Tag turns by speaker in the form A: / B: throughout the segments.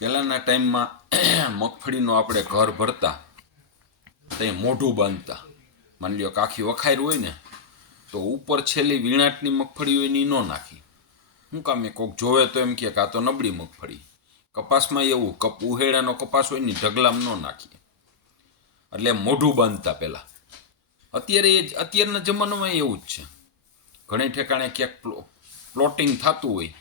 A: પહેલાંના ટાઈમમાં મગફળીનો આપણે ઘર ભરતા, તે મોઢું બાંધતા. માની લો આખી વખાયર હોય ને, તો ઉપર છેલ્લી વીણાટની મગફળી હોયની ન નાખી. શું કામ એ કોક જોવે તો એમ કે આ તો નબળી મગફળી. કપાસમાં એવું, કપ ઉહેડાનો કપાસ હોય ને ઢગલામાં ન નાખીએ. એટલે મોઢું બાંધતા પહેલાં. અત્યારે એ અત્યારના જમાનામાં એવું જ છે. ઘણી ઠેકાણે ક્યાંક પ્લોટિંગ થતું હોય,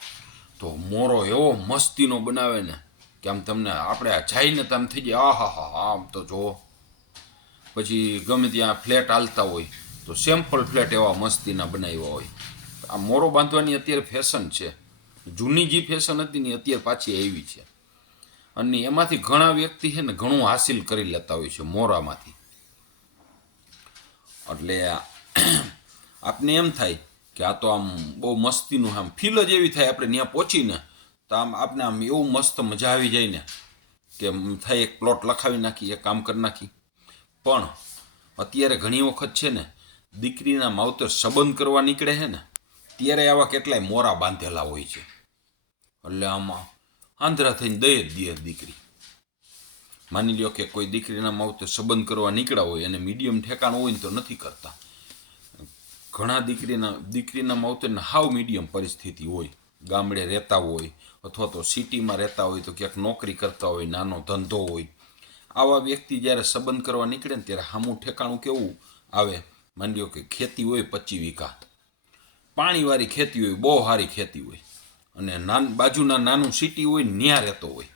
A: તો મોરો એવો મસ્તીનો બનાવે ને કે આમ તમને આપણે જઈને તો આમ થઈ જાય, આ, હા હા આમ તો જુઓ પછી ગમે ત્યાં ફ્લેટ હાલતા હોય, તો સેમ્પલ ફ્લેટ એવા મસ્તીના બનાવ્યા હોય. આ મોરો બાંધવાની અત્યારે ફેશન છે. જૂની જે ફેશન હતી ને અત્યારે પાછી આવી છે. અને એમાંથી ઘણા વ્યક્તિ છે ને ઘણું હાસિલ કરી લેતા હોય છે મોરામાંથી. એટલે આપને એમ થાય કે આ તો આમ બહુ મસ્તીનું, આમ ફીલ જ એવી થાય આપણે ત્યાં પહોંચીને તો આમ આપને આમ એવું મસ્ત મજા આવી જાય ને કે થાય એક પ્લોટ લખાવી નાખી, એક કામ કરી નાખી. પણ અત્યારે ઘણી વખત છે ને દીકરીના માવતર સંબંધ કરવા નીકળે છે ને, ત્યારે આવા કેટલાય મોરા બાંધેલા હોય છે. એટલે આમાં આંધ્રા થઈને દઈ જ દે દીકરી. માની લ્યો કે કોઈ દીકરીના માવતર સંબંધ કરવા નીકળ્યા હોય અને મીડિયમ ઠેકાણ હોય ને તો નથી કરતા. ઘણા દીકરીના દીકરીના માવતરને હાવ મીડિયમ પરિસ્થિતિ હોય, ગામડે રહેતા હોય અથવા તો સિટીમાં રહેતા હોય તો ક્યાંક નોકરી કરતા હોય, નાનો ધંધો હોય, આવા વ્યક્તિ જ્યારે સંબંધ કરવા નીકળે ને ત્યારે હામું ઠેકાણું કેવું આવે? માની લો કે ખેતી હોય પચી વીઘા. પાણીવાળી ખેતી હોય, બહુ સારી ખેતી હોય. અને નાન, બાજુના નાનું સિટી હોય ત્યાં રહેતો હોય.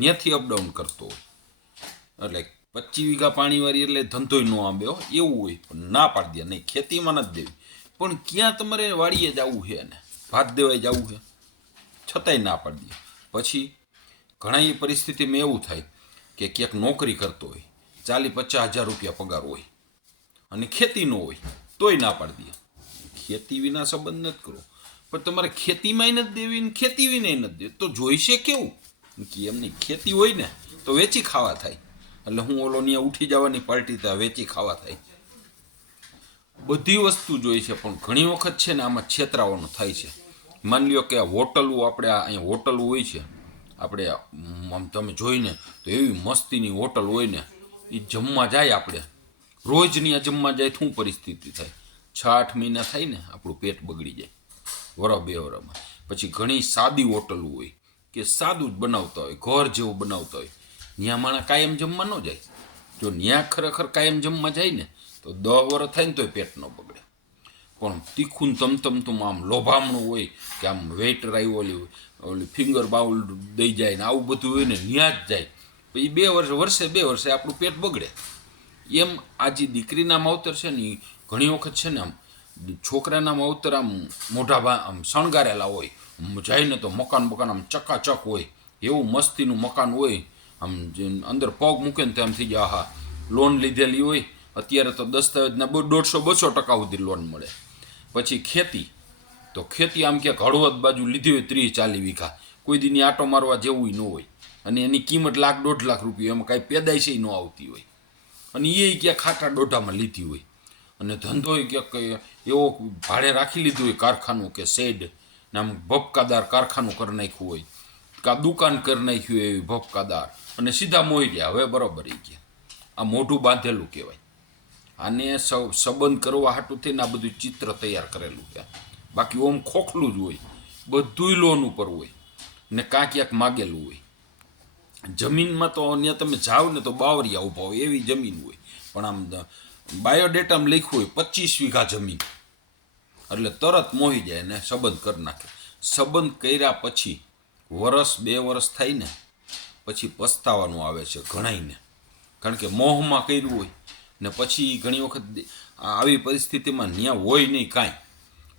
A: ત્યાંથી અપડાઉન કરતો હોય. એટલે પચી વીઘા પાણીવાળી એટલે ધંધોય ન આંબે હો, એવું હોય. પણ ના પાડી દે, નહીં, ખેતીમાં નથી દેવી. પણ ક્યાં તમારે વાડીએ જવું છે ને ભાત દેવાય જવું છે? છતાંય ના પાડી દે. પછી ઘણા એ પરિસ્થિતિમાં એવું થાય કે ક્યાંક નોકરી કરતો હોય, ચાલી પચાસ હજાર રૂપિયા પગાર હોય અને ખેતી ન હોય, તોય ના પાડી દે. ખેતી વિના સંબંધ નથી કરો પણ તમારે ખેતીમાંય નથી દેવી ને ખેતી વિનાય નથી દેવી. તો જોઈશે કેવું? કે એમની ખેતી હોય ને, તો વેચી ખાવા થાય. એટલે હું ઓલો ત્યાં ઉઠી જવાની પાર્ટી ત્યાં વેચી ખાવા થાય. બધી વસ્તુ જોઈ છે, પણ ઘણી વખત છે ને આમાં છેતરાવાનું થાય છે. માની લ્યો કે આ હોટલો આપણે આ અહીંયા હોટલો હોય છે. આપણે આમ તમે જોઈને તો એવી મસ્તીની હોટલ હોય ને એ જમવા જાય આપણે. રોજની આ જમવા જાય શું પરિસ્થિતિ થાય? છ, આઠ મહિના થાય ને, આપણું પેટ બગડી જાય. વર બે વરમાં પછી ઘણી સાદી હોટલો હોય કે સાદું જ બનાવતા હોય, ઘર જેવું બનાવતા હોય. ત્યાં માણસ કાયમ જમવા ન જાય. જો ત્યાં ખરેખર કાયમ જમવા જાય ને, તો દહ વર થાય ને તોય પેટ ન બગડે. પણ તીખું તમતમતું આમ લોભામણું હોય કે આમ વેટ રાઈ ઓલી ઓલી ફિંગર બાઉલ દઈ જાય ને આવું બધું હોય ને ન્યા જ જાય. પછી બે વર્ષ વર્ષે બે વર્ષે આપણું પેટ બગડે. એમ આ જે દીકરીના માવતર છે ને એ ઘણી વખત છે ને આમ છોકરાના માવતર આમ મોઢા ભા આમ શણગારેલા હોય. જઈને તો મકાન બકાન આમ ચકાચક હોય. એવું મસ્તીનું મકાન હોય. આમ અંદર પગ મૂકે ને તો એમ થઈ જાય, આહા, લોન લીધેલી હોય. અત્યારે તો દસ્તાવેજના દોઢસો બસો ટકા સુધી લોન મળે. પછી ખેતી. તો ખેતી આમ કે હળવદ બાજુ લીધી હોય ત્રીસ ચાલીસ વીઘા. કોઈ દીની આટો મારવા જેવું ન હોય. અને એની કિંમત લાખ દોઢ લાખ રૂપિયા. એમાં કાંઈ પેદાઈશે ન આવતી હોય. અને એ ક્યાંક ખાટા દોઢામાં લીધી હોય. અને ધંધો ક્યાંક એવો ભાડે રાખી લીધું હોય કારખાનું કે શેડ. ને આમ ભપકાદાર કારખાનું કરી નાખ્યું હોય. કા દુકાન કરી નાખ્યું હોય એવી ભપકાદાર. અને સીધા મોઈ ગયા. હવે બરોબર એ ગયા. આ મોઢું બાંધેલું કહેવાય. આને સૌ સંબંધ કરવા હાટું થઈને આ બધું ચિત્ર તૈયાર કરેલું છે. બાકી ઓમ ખોખલું જ હોય. બધુંય લોન ઉપર હોય. ને કાં ક્યાંક માગેલું હોય. જમીનમાં તો ત્યાં તમે જાઓ ને તો બાવરિયા ઊભા હોય, એવી જમીન હોય. પણ આમ બાયોડેટામાં લખ્યું હોય પચીસ વીઘા જમીન. એટલે તરત મોહી જાય ને સંબંધ કરી નાખે. સંબંધ કર્યા પછી વરસ બે વરસ થાય ને, પછી પસ્તાવાનું આવે છે ઘણાઈને કારણ કે મોહમાં કર્યું હોય. ને પછી ઘણી વખત આવી પરિસ્થિતિમાં ત્યાં હોય નહીં કાંઈ.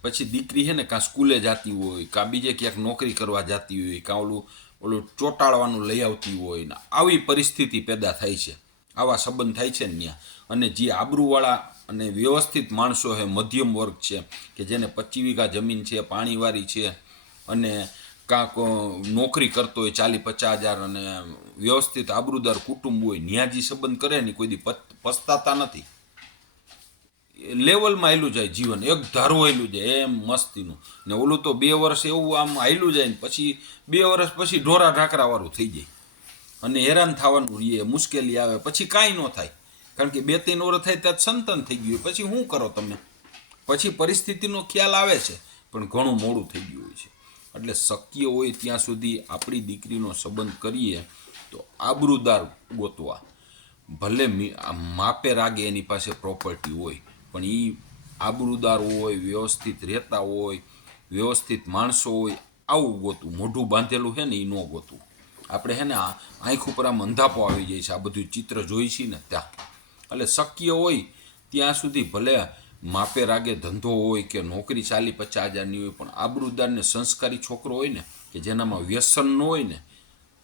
A: પછી દીકરી છે ને કાં સ્કૂલે જતી હોય, કાં બીજે ક્યાંક નોકરી કરવા જતી હોય, કાં ઓલું ઓલું ચોંટાડવાનું લઈ આવતી હોય ને આવી પરિસ્થિતિ પેદા થાય છે. આવા સંબંધ થાય છે ને ત્યાં અને જે આબરૂવાળા અને વ્યવસ્થિત માણસો છે મધ્યમ વર્ગ છે, કે જેને પચી વીઘા જમીન છે, પાણીવાળી છે, અને કાંક નોકરી કરતો હોય ચાલી પચાસ હજાર અને વ્યવસ્થિત આબરૂદાર કુટુંબ હોય, ન્યાજી સંબંધ કરે ને કોઈ દી પસ્તાતા નથી. લેવલમાં આવેલું જાય જીવન, એક ધારું આવેલું જાય, એમ મસ્તીનું. ને ઓલું તો બે વર્ષ એવું આમ આવેલું જાય ને પછી બે વર્ષ પછી ઢોરા ઢાકરાવાળું થઈ જાય. અને હેરાન થવાનું રહીએ મુશ્કેલી આવે, પછી કાંઈ ન થાય. કારણ કે બે ત્રણ વર્ષ થાય ત્યાં સંતાન થઈ ગયું પછી શું કરો તમે? પછી પરિસ્થિતિનો ખ્યાલ આવે છે, પણ ઘણું મોડું થઈ ગયું હોય છે. એટલે શક્ય હોય ત્યાં સુધી આપણી દીકરીનો સંબંધ કરીએ તો આબરૂદાર ગોતવા. ભલે માપે રાગે એની પાસે પ્રોપર્ટી હોય, પણ એ આબરૂદાર હોય, વ્યવસ્થિત રહેતા હોય, વ્યવસ્થિત માણસો હોય, આવું ગોતું. મોઢું બાંધેલું છે ને એ ન ગોતું. આપણે છે ને આંખ ઉપર આમ અંધાપો આવી જાય છે. આ બધું ચિત્ર જોઈ છે ને ત્યાં. એટલે શક્ય હોય ત્યાં સુધી ભલે માપે રાગે ધંધો હોય કે નોકરી ચાલી પચાસ હજારની હોય, પણ આબરૂદારને સંસ્કારી છોકરો હોય ને, કે જેનામાં વ્યસન ન હોય ને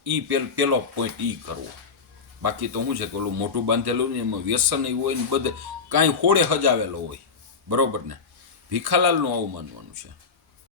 A: એ પેલ, પેલો પોઈન્ટ એ કરવો. બાકી તો શું છે કે ઓલું મોટું બાંધેલું ને, એમાં વ્યસન હોય ને, બધે કાંઈ હોળે હજાવેલો હોય. બરાબર ને? ભીખાલાલનું આવું માનવાનું છે.